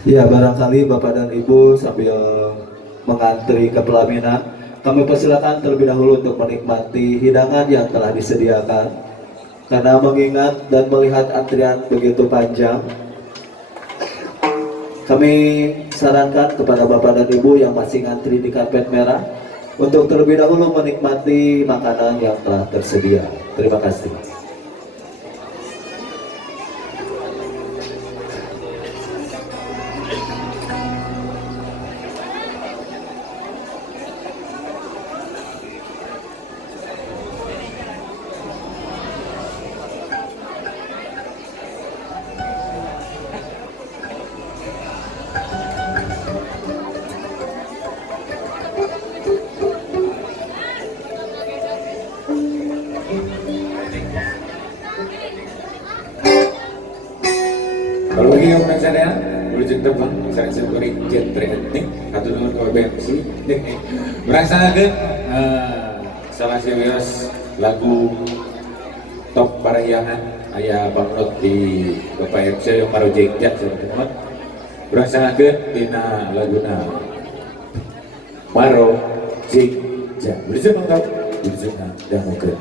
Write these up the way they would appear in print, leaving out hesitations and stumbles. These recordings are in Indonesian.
Ya, barangkali Bapak dan Ibu sambil mengantri ke pelaminan, kami persilakan terlebih dahulu untuk menikmati hidangan yang telah disediakan. Karena mengingat dan melihat antrian begitu panjang, kami sarankan kepada Bapak dan Ibu yang masih ngantri di karpet merah untuk terlebih dahulu menikmati makanan yang telah tersedia. Terima kasih. Kalau bagi yang saya boleh cerita bang, saya sebagai genre etnik atau dengan KBMC merasakan salah serius lagu top parahyangan ayah Bang Not di Bapak MC yang baru jejak teman-teman merasakan dina laguna Maro Jejak bersama kau bersama dan mungkin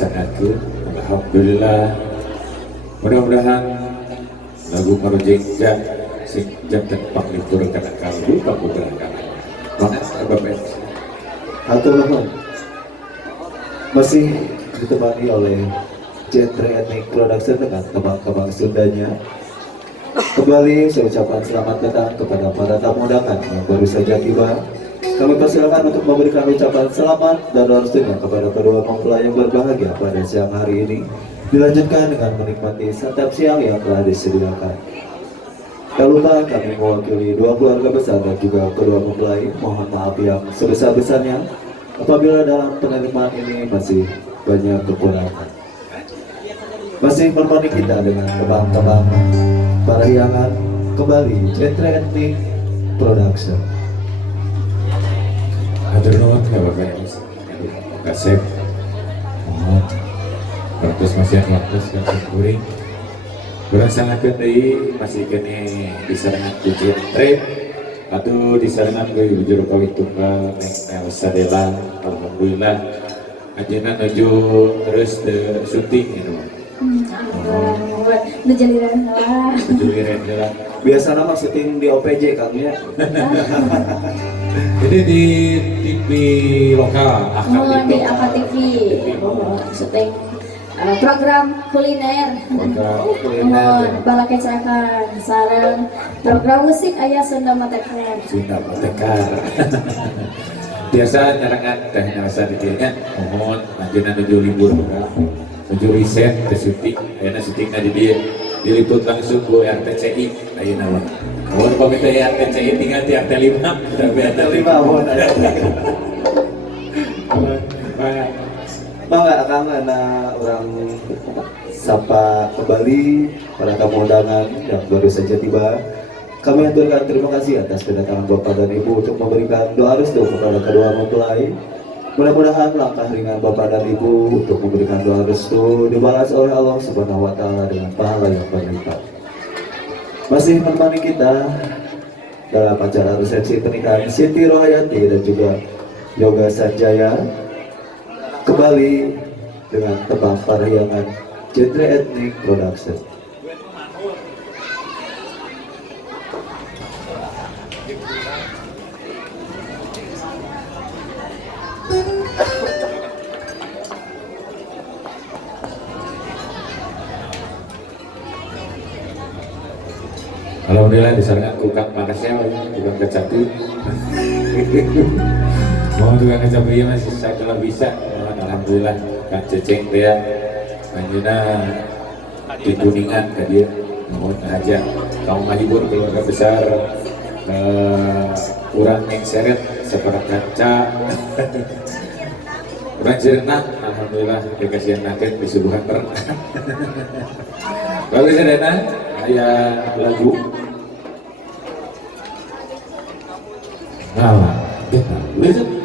dilaksanakan. Alhamdulillah, mudah-mudahan lagu Marujengja sing jantan panglipur kana kalbu kabudahan. Mana Bapak? Hatur nuhun. Masih ditemani oleh Genre Ethnic Production dengan tembang-tembang Sundanya. Kembali saya ucapkan selamat datang kepada para tamu undangan yang baru saja tiba. Kami persilakan untuk memberikan ucapan selamat dan restunya kepada kedua mempelai yang berbahagia pada siang hari ini. Dilanjutkan dengan menikmati santap siang yang telah disediakan. Tak lupa kami mewakili dua keluarga besar dan juga kedua mempelai mohon maaf yang sebesar-besarnya apabila dalam penerimaan ini masih banyak kekurangan. Masih menemani kita dengan tebang-tebang parahyangan kembali Genre Ethnic Production. Hatur nuhun ya Bapak Ibu. Kasih. Mohon terus masih waktu yang kuring. Berangsanakeun deui masih kene disarengan ku Genre atau disarengan ku Juru Kawin Tunggal Neng Elsa Dela. Alhamdulillah ajeuna nuju terus de syuting gitu. Ngejaliran lah. Juliren Dela. Biasa nama syuting di OPJ kami ya. Jadi di TV lokal Di Apa TV. Syuting program kuliner. Bala kecakan sareng program musik aya Sunda Matekar. Sunda Matekar. Biasa nyarangan teh ngarasa di dieu nya mohon anjeunna nuju libur nuju riset ke syuting ayeuna syutingna di dieu diliput langsung ku RTCI ayeuna mah. Mohon pamit RTCI tinggal di RT5 tapi RT5 mohon Mangga Kang ana orang sapa kembali para tamu undangan yang baru saja tiba. Kami aturkan terima kasih atas kedatangan Bapak dan Ibu untuk memberikan doa restu kepada kedua mempelai. Mudah-mudahan langkah ringan Bapak dan Ibu untuk memberikan doa restu dibalas oleh Allah Subhanahu wa taala dengan pahala yang berlipat. Masih menemani kita dalam acara resepsi pernikahan Siti Rohayati dan juga Yoga Sanjaya kembali dengan tembang parahyangan Genre Ethnic Production. Alhamdulillah disarankan tukang panasnya tukang kecapi. Mau tukang kecapi ya masih saya kalau bisa. Alhamdulillah Kang Ceceng teh anjeunna di Kuningan ka dieu mohon aja kaum mahibur keluarga besar urang yang seret saperang kaca. Urang jerenah alhamdulillah dikasihankeun disuguhan terang. Bagus sadana aya lagu. Nah, kita listen.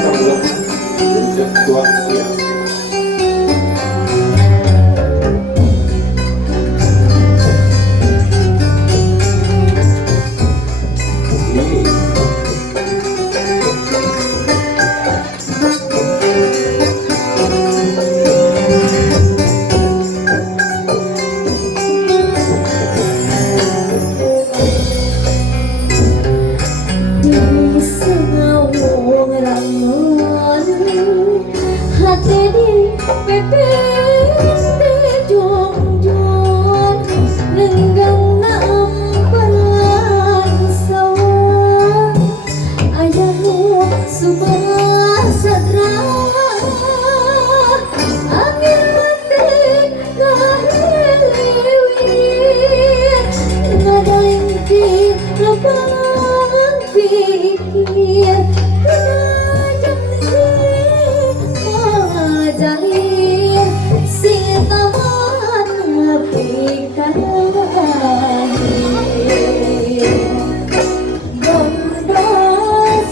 belum urut tua ya. Hati di pepeng di jongjon lenggang nampan sawah ayah nu sumasadra angin mati kahiliwir ngadain di lebang pikir jalin sing taman pikir gondo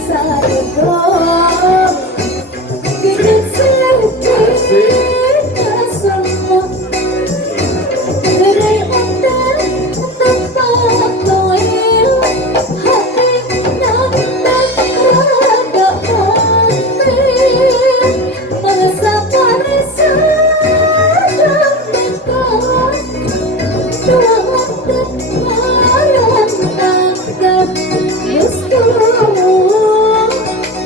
sadegong gigit seliti kasama dari undan tempat loyal hati nampak agak mampir masa parisa dan dekat doa malam tanggap justru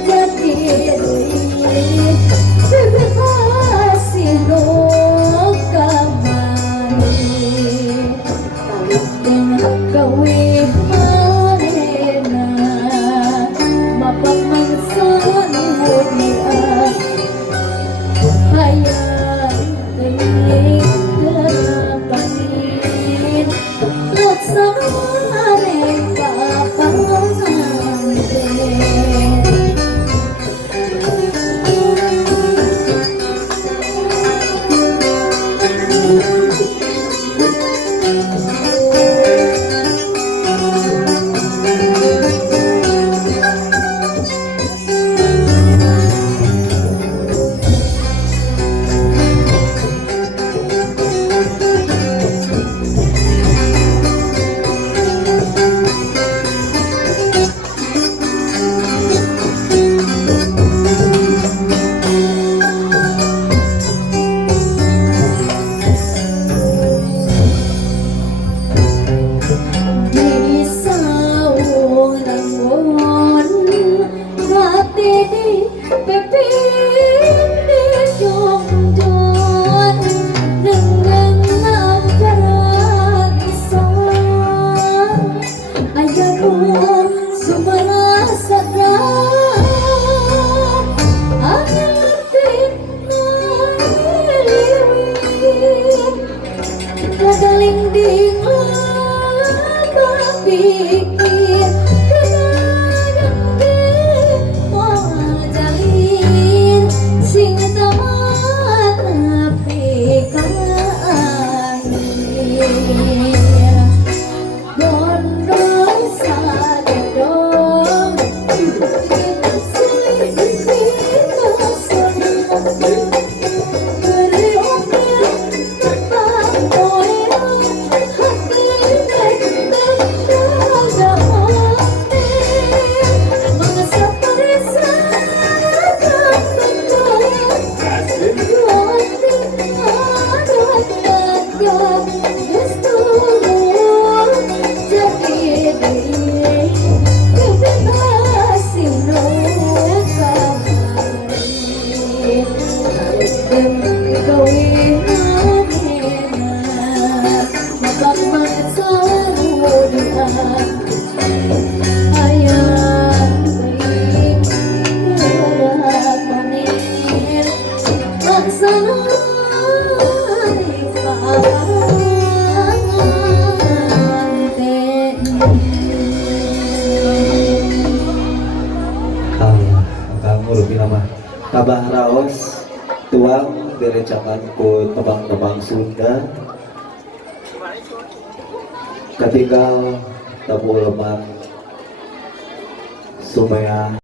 jadi kasih no kamari dengan gawe manena mapak mangsan mulia hayang kaining kerapanin laksana reng papanganten. Di saung rambon hati di peping di jongjon dengan nampak sawah ayah nu sumasadra angin mati ngaliwir ngadaling ding pikir kenangan mau jalin sing tamat pikir gondo sadedong seliti kasama beri ombak tempat loyal hati Tabah raos tuang direcakan ku tebang-tebang Sunda ketinggal tabu lemak Sumaya